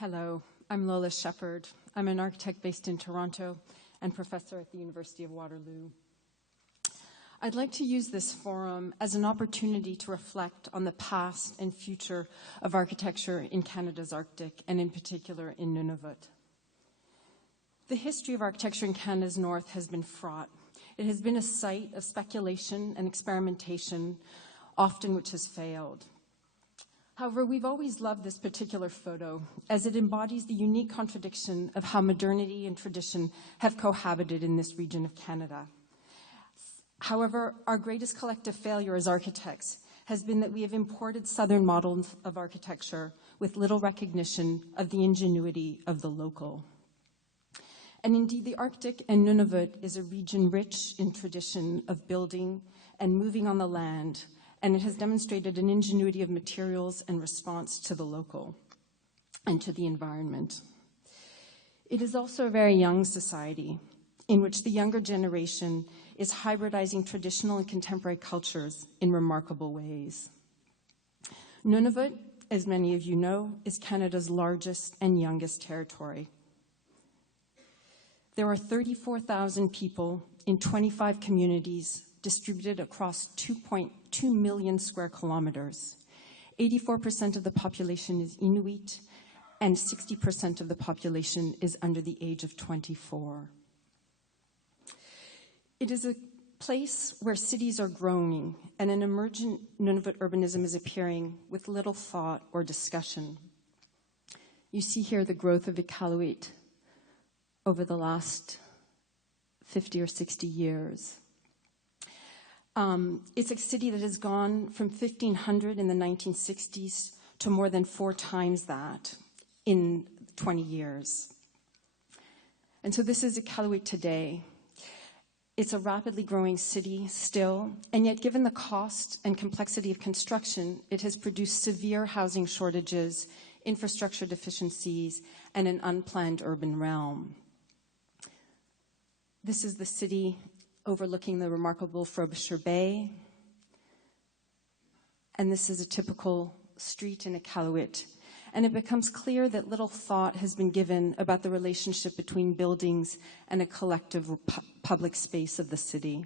Hello, I'm Lola Shepherd. I'm an architect based in Toronto and professor at the University of Waterloo. I'd like to use this forum as an opportunity to reflect on the past and future of architecture in Canada's Arctic, and in particular in Nunavut. The history of architecture in Canada's north has been fraught. It has been a site of speculation and experimentation, often which has failed. However, we've always loved this particular photo as it embodies the unique contradiction of how modernity and tradition have cohabited in this region of Canada. However, our greatest collective failure as architects has been that we have imported Southern models of architecture with little recognition of the ingenuity of the local. And indeed, the Arctic and Nunavut is a region rich in tradition of building and moving on the land, and it has demonstrated an ingenuity of materials and response to the local and to the environment. It is also a very young society in which the younger generation is hybridizing traditional and contemporary cultures in remarkable ways. Nunavut, as many of you know, is Canada's largest and youngest territory. There are 34,000 people in 25 communities distributed across 2.2 million square kilometers. 84% of the population is Inuit, and 60% of the population is under the age of 24. It is a place where cities are growing and an emergent Nunavut urbanism is appearing with little thought or discussion. You see here the growth of Iqaluit over the last 50 or 60 years. It's a city that has gone from 1,500 in the 1960s to more than 4 times that in 20 years. And so this is Iqaluit today. It's a rapidly growing city still, and yet given the cost and complexity of construction, it has produced severe housing shortages, infrastructure deficiencies, and an unplanned urban realm. This is the city overlooking the remarkable Frobisher Bay. And this is a typical street in Iqaluit. And it becomes clear that little thought has been given about the relationship between buildings and a collective public space of the city.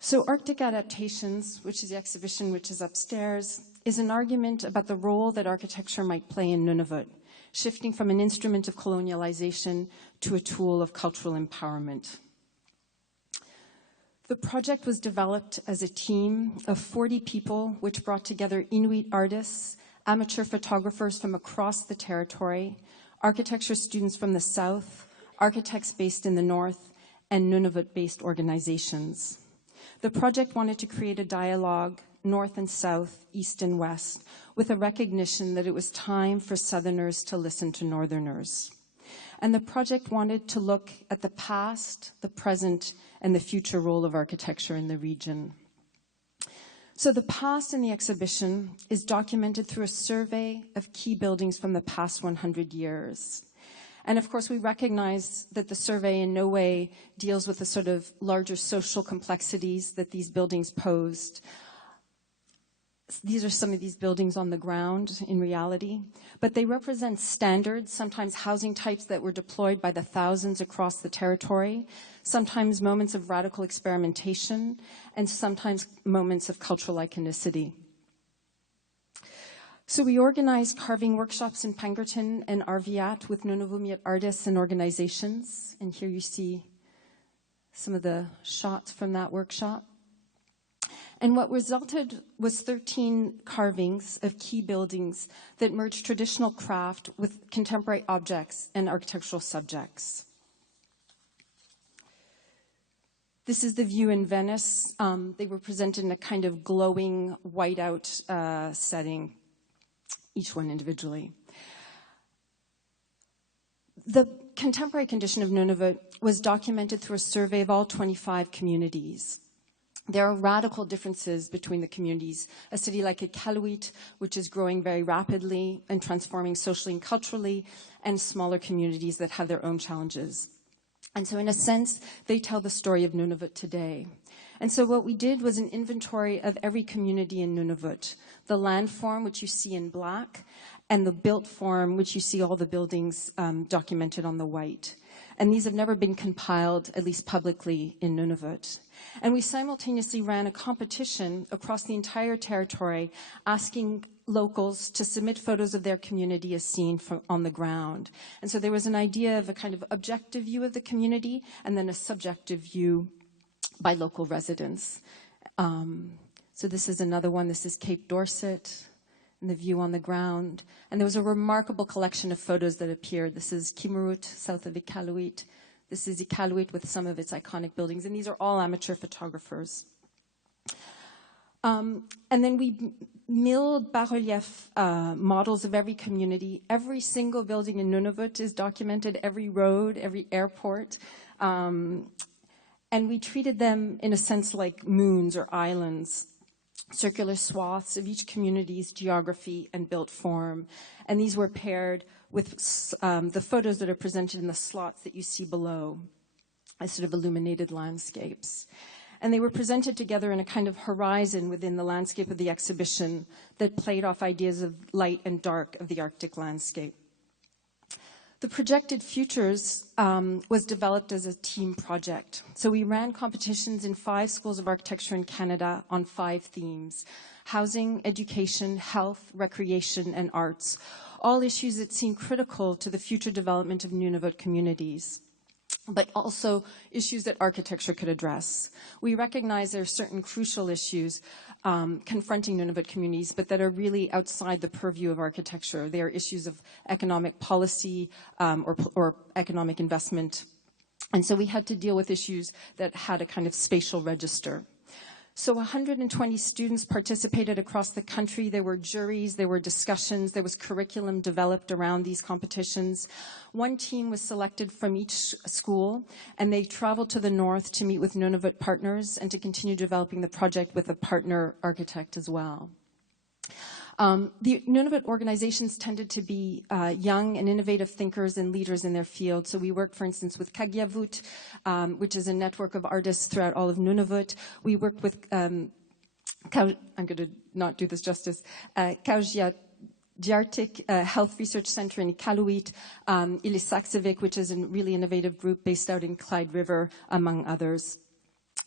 So Arctic Adaptations, which is the exhibition which is upstairs, is an argument about the role that architecture might play in Nunavut, shifting from an instrument of colonialization to a tool of cultural empowerment. The project was developed as a team of 40 people, which brought together Inuit artists, amateur photographers from across the territory, architecture students from the south, architects based in the north, and Nunavut-based organizations. The project wanted to create a dialogue, north and south, east and west, with a recognition that it was time for Southerners to listen to Northerners. And the project wanted to look at the past, the present, and the future role of architecture in the region. So the past in the exhibition is documented through a survey of key buildings from the past 100 years. And of course, we recognize that the survey in no way deals with the sort of larger social complexities that these buildings posed. These are some of these buildings on the ground in reality, but they represent standards, sometimes housing types that were deployed by the thousands across the territory, sometimes moments of radical experimentation, and sometimes moments of cultural iconicity. So we organized carving workshops in Pangerton and Arviat with Nunavummiut artists and organizations, and here you see some of the shots from that workshop. And what resulted was 13 carvings of key buildings that merged traditional craft with contemporary objects and architectural subjects. This is the view in Venice. They were presented in a kind of glowing whiteout setting, each one individually. The contemporary condition of Nunavut was documented through a survey of all 25 communities. There are radical differences between the communities. A city like Iqaluit, which is growing very rapidly and transforming socially and culturally, and smaller communities that have their own challenges. And so in a sense, they tell the story of Nunavut today. And so what we did was an inventory of every community in Nunavut, the landform, which you see in black, and the built form, which you see all the buildings documented on the white. And these have never been compiled, at least publicly, in Nunavut. And we simultaneously ran a competition across the entire territory asking locals to submit photos of their community as seen on the ground. And so there was an idea of a kind of objective view of the community and then a subjective view by local residents. So this is another one. This is Cape Dorset and the view on the ground. And there was a remarkable collection of photos that appeared. This is Kimmirut, south of Iqaluit. This is Iqaluit with some of its iconic buildings. And these are all amateur photographers. And then we milled bas-relief models of every community. Every single building in Nunavut is documented, every road, every airport. And we treated them in a sense like moons or islands, circular swaths of each community's geography and built form. And these were paired with the photos that are presented in the slots that you see below as sort of illuminated landscapes. And they were presented together in a kind of horizon within the landscape of the exhibition that played off ideas of light and dark of the Arctic landscape. The Projected Futures was developed as a team project. So we ran competitions in 5 schools of architecture in Canada on 5 themes: housing, education, health, recreation, and arts, all issues that seem critical to the future development of Nunavut communities, but also issues that architecture could address. We recognize there are certain crucial issues confronting Nunavut communities, but that are really outside the purview of architecture. They are issues of economic policy or economic investment. And so we had to deal with issues that had a kind of spatial register. So 120 students participated across the country. There were juries, there were discussions, there was curriculum developed around these competitions. One team was selected from each school, and they traveled to the north to meet with Nunavut partners and to continue developing the project with a partner architect as well. The Nunavut organizations tended to be young and innovative thinkers and leaders in their field. So we worked, for instance, with Qaqavut, which is a network of artists throughout all of Nunavut. We worked with, I'm going to not do this justice, Qaujiyartik Health Research Center in Iqaluit, Ilisaksevik, which is a really innovative group based out in Clyde River, among others.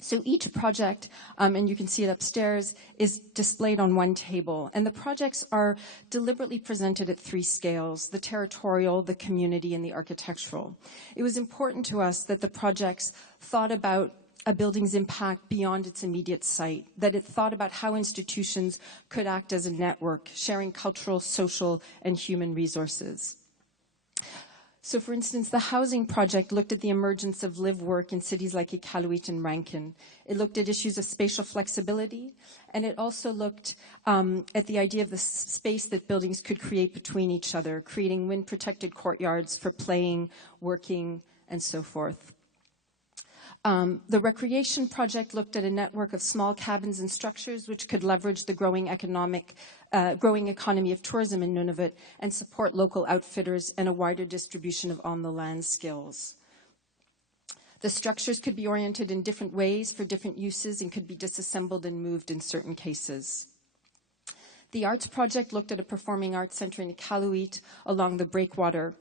So each project, and you can see it upstairs, is displayed on one table. And the projects are deliberately presented at 3 scales: the territorial, the community, and the architectural. It was important to us that the projects thought about a building's impact beyond its immediate site, that it thought about how institutions could act as a network, sharing cultural, social, and human resources. So, for instance, the housing project looked at the emergence of live work in cities like Iqaluit and Rankin. It looked at issues of spatial flexibility, and it also looked at the idea of the space that buildings could create between each other, creating wind-protected courtyards for playing, working, and so forth. The recreation project looked at a network of small cabins and structures which could leverage the growing economy of tourism in Nunavut and support local outfitters and a wider distribution of on-the-land skills. The structures could be oriented in different ways for different uses and could be disassembled and moved in certain cases. The arts project looked at a performing arts center in Iqaluit along the breakwater,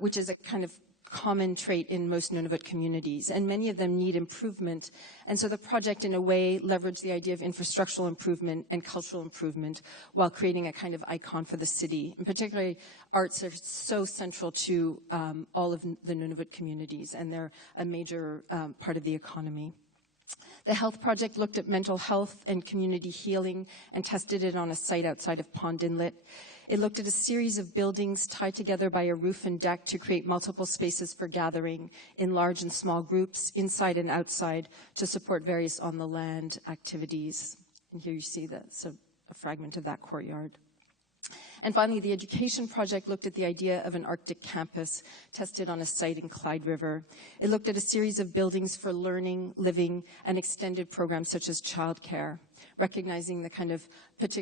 which is a kind of common trait in most Nunavut communities, and many of them need improvement. And so the project, in a way, leveraged the idea of infrastructural improvement and cultural improvement while creating a kind of icon for the city. And particularly, arts are so central to all of the Nunavut communities, and they're a major part of the economy. The health project looked at mental health and community healing and tested it on a site outside of Pond Inlet. It looked at a series of buildings tied together by a roof and deck to create multiple spaces for gathering in large and small groups, inside and outside, to support various on-the-land activities. And here you see that's a fragment of that courtyard. And finally, the education project looked at the idea of an Arctic campus tested on a site in Clyde River. It looked at a series of buildings for learning, living, and extended programs such as childcare, recognizing the kind of particular